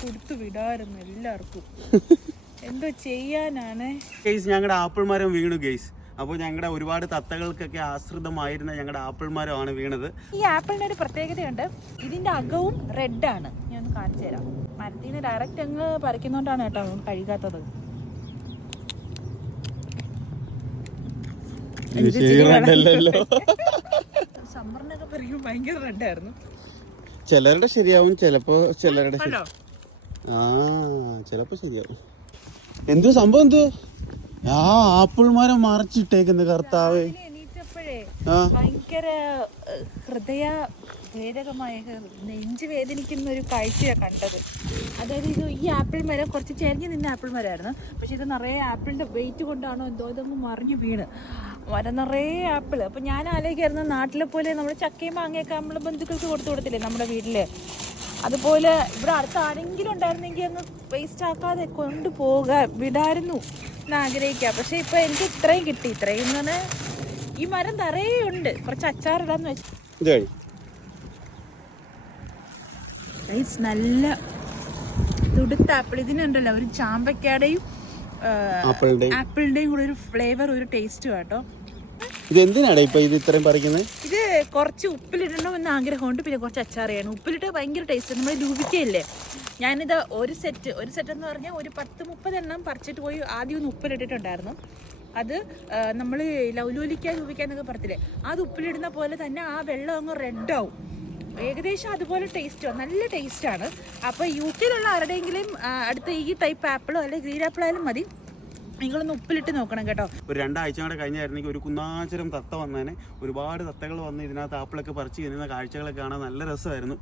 കൊടുത്തു വിടായിരുന്നു എല്ലാവർക്കും. എന്തോ ചെയ്യാനാണ്? ഗെയ്സ് ഞങ്ങളുടെ ആപ്പിൾ മരം വീണു ഗെയ്സ് അപ്പോൾ ഞങ്ങളുടെ ഒരുപാട് തത്തകൾക്കൊക്കെ ആശ്രിതമായിരുന്ന ഞങ്ങളുടെ ആപ്പിൾ മരമാണ് വീണത്. ഈ ആപ്പിളിന് ഒരു പ്രത്യേകതയുണ്ട്. ഇതിന്റെ അകവും റെഡ് ആണ്. ഞാൻ ഒന്ന് കാണിച്ചു തരാം. മരത്തിന് ഡയറക്റ്റ് അങ്ങ് പറിക്കുന്നോണ്ടാണ് കേട്ടോ കഴുകാത്തത്. സമ്മറിനൊക്കെ പറയുമ്പോൾ ഭയങ്കര റെഡായിരുന്നു ചിലരുടെ ശരിയാവും ചിലപ്പോ ചിലരുടെ ശരി- ആ ചിലപ്പോ ശരിയാവും. എന്തോ സംഭവം എന്തോ ആ ആപ്പിൾ മരം മറച്ചിട്ടേക്കുന്ന കർത്താവേ. ഭയങ്കര ഹൃദയ ഭേദകമായ നെഞ്ചു നെഞ്ച് വേദനിക്കുന്ന ഒരു കാഴ്ചയാണ് കണ്ടത്. അതായത് ഇത് ഈ ആപ്പിൾ മരം കുറച്ച് ചെരിഞ്ഞ് നിന്ന ആപ്പിൾ മരമായിരുന്നു പക്ഷെ ഇത് നിറയെ ആപ്പിളിന്റെ വെയിറ്റ് കൊണ്ടാണോ എന്തോ ഇതങ്ങ് മറിഞ്ഞു വീണ്. മരം നിറയെ ആപ്പിൾ അപ്പോൾ ഞാൻ ആലോചിക്കായിരുന്നു നാട്ടിലെ പോലെ നമ്മൾ ചക്കയും മാങ്ങയൊക്കെ നമ്മൾ ബന്ധുക്കൾക്ക് കൊടുത്തു കൊടുത്തില്ലേ നമ്മുടെ വീട്ടിൽ അതുപോലെ ഇവിടെ അടുത്ത് ആരെങ്കിലും ഉണ്ടായിരുന്നെങ്കിൽ അങ്ങ് വേസ്റ്റ് ആക്കാതെ കൊണ്ടുപോകുക വിടായിരുന്നു എന്ന് ആഗ്രഹിക്കുക പക്ഷേ ഇപ്പോൾ എനിക്ക് ഇത്രയും കിട്ടി. ഇത്രയും എന്ന് പറഞ്ഞാൽ ഈ മരം നിറയെ ഉണ്ട്. കുറച്ച് അച്ചാറിടാന്ന് വെച്ചു. നല്ല തുടുത്ത ആപ്പിൾ ഇതിനുണ്ടല്ലോ ഒരു ചാമ്പക്കയുടെയും ആപ്പിളിന്റെ ആപ്പിളിന്റെയും കൂടെ ഒരു ഫ്ലേവർ ഒരു ടേസ്റ്റ് കേട്ടോ ഇത് എന്തിനാണ് ഇപ്പൊ ഇത് ഇത്രയും പറിക്കുന്നത് ഇത് കുറച്ച് ഉപ്പിലിടണം എന്ന് ആഗ്രഹമുണ്ട്. പിന്നെ കുറച്ച് അച്ചാറിയാണ് ചെയ്യണം ഉപ്പിലിട്ട് ഭയങ്കര ടേസ്റ്റ് നമ്മൾ രൂപിക്കയില്ലേ? ഞാനിത് ഒരു സെറ്റ് ഒരു സെറ്റ് എന്ന് പറഞ്ഞാൽ ഒരു പത്ത് മുപ്പത് എണ്ണം പറിച്ചിട്ട് പോയി ആദ്യം ഒന്ന് ഉപ്പിലിട്ടിട്ടുണ്ടായിരുന്നു. അത് നമ്മൾ ലൗലോലിക്കാൻ രൂപിക്കാന്നൊക്കെ പറഞ്ഞില്ലേ പറത്തില്ലേ? അത് ഉപ്പിലിടുന്ന പോലെ തന്നെ ആ വെള്ളം അങ്ങ് റെഡ് ആവും. ഏകദേശം അതുപോലെ ടേസ്റ്റോ നല്ല ടേസ്റ്റാണ് അപ്പോൾ യു കെയിലുള്ള ആരുടെയെങ്കിലും അടുത്ത ഈ ടൈപ്പ് ആപ്പിളോ അല്ലെങ്കിൽ ഗ്രീൻ ആപ്പിൾ ആയാലും മതി. നിങ്ങളൊന്ന് ഉപ്പിലിട്ട് നോക്കണം കേട്ടോ. ഒരു രണ്ടാഴ്ച കൂടെ കഴിഞ്ഞായിരുന്നെങ്കിൽ ഒരു കുന്നാചരം തത്ത വന്നേനെ. ഒരുപാട് തത്തകൾ വന്ന് ഇതിനകത്ത് ആപ്പിളൊക്കെ പറിച്ച് കഴിഞ്ഞ കാഴ്ചകളൊക്കെ കാണാൻ നല്ല രസമായിരുന്നു.